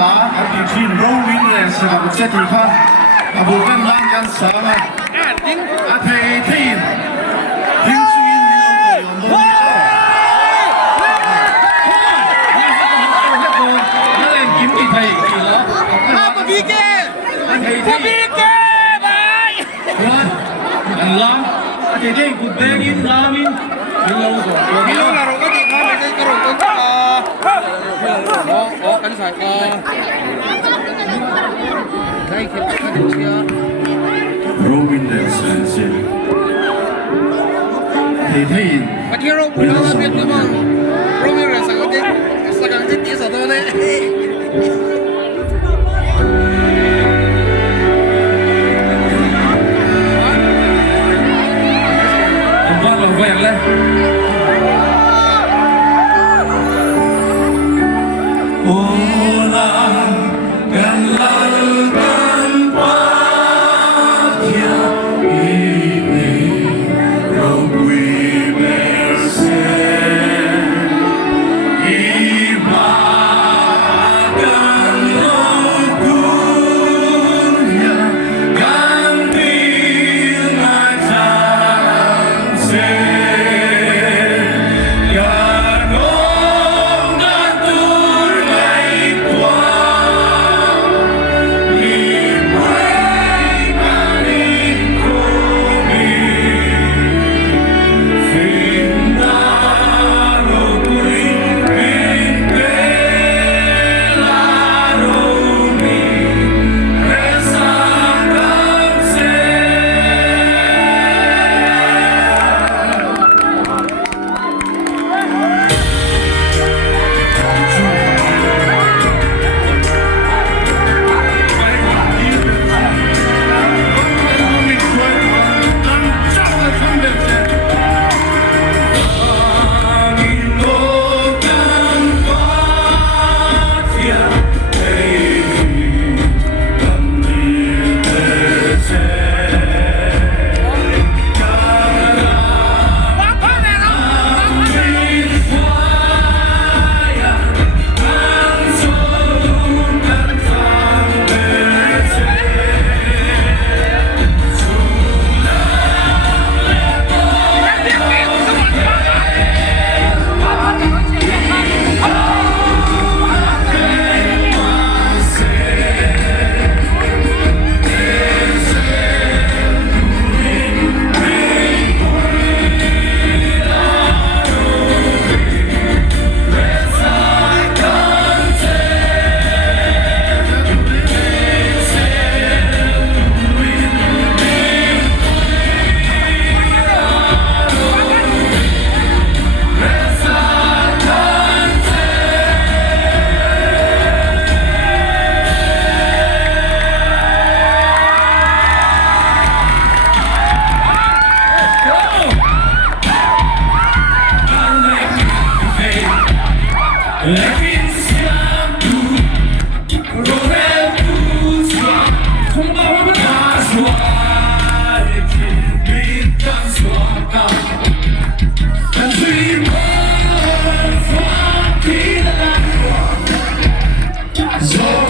打定去罗宾的是吧？这地方啊，无跟人家啥嘛？啊，天天天水你用过用到。Thì cái cục đế in ra min lâu rồi lâu là rồi có gì không cái rồi có cánh sài đây cái chia Robin dance thì thấy mà kia rồi bây giờ biết chưa mà Robin là sao cái tí sao thôi đấy quen lên gần lần gần qua theo ý mình rồi quy về xe ý mà gần lâu cuốn nhà gần đi mai chẳng xe So